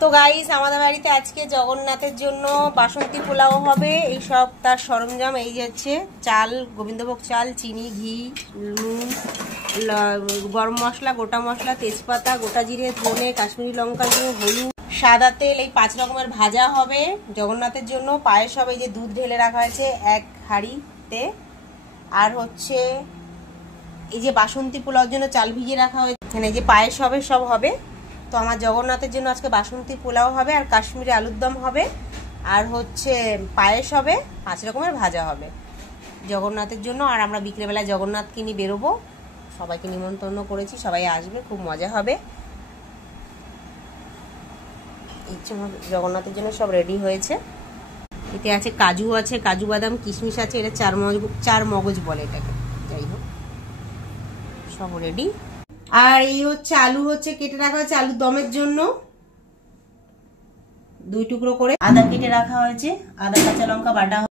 তো গাইস আমাদের বাড়িতে আজকে জগন্নাথের জন্য বাসন্তী পোলাও হবে। এই সব তার সরঞ্জাম এই যে হচ্ছে চাল, গোবিন্দভোগ চাল, চিনি, ঘি, নুন, গরম মশলা, গোটা মশলা, তেজপাতা, গোটা জিরে, ধনে, কাশ্মীরি লঙ্কা গুঁড়ো, হলুদ, সাদা তেল, এই 5 রকমের ভাজা হবে জগন্নাথের জন্য। পায়েস হবে, এই যে দুধ ঢেলে রাখা হয়েছে এক হাঁড়িতে। আর হচ্ছে এই যে বাসন্তী পোলাওর জন্য চাল ভিজিয়ে রাখা হয়েছে। এখানে এই যে পায়েস হবে, সব হবে। তো আমার জগন্নাথের জন্য আজকে বাসন্তী পোলাও হবে, আর কাশ্মীরি আলুর দম হবে, আর হচ্ছে পায়েস হবে, 5 রকমের ভাজা হবে জগন্নাথের জন্য। আর আমরা বিকেলবেলায় জগন্নাথকে নিয়ে বেরোবো, সবাইকে নিমন্ত্রণ করেছি, সবাই আসবে, খুব মজা হবে। জগন্নাথের জন্য সব রেডি হয়েছে। এতে আছে কাজু আছে, কাজু বাদাম, কিশমিশ আছে, এটা চার মগজ বলে এটাকে, যাই হোক সব রেডি। আর এই হচ্ছে আলু হচ্ছে কেটে রাখা হয়েছে আলুর দমের জন্য, 2 টুকরো করে। আদা কেটে রাখা হয়েছে, আদা কাঁচা লঙ্কা বাটা